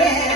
ਰਹਿ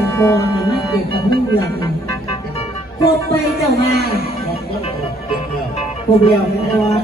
อนโกเห็นมากเด็กกับมุ่งเรือนควบไปเจ้ามาควบเดียวนะครับ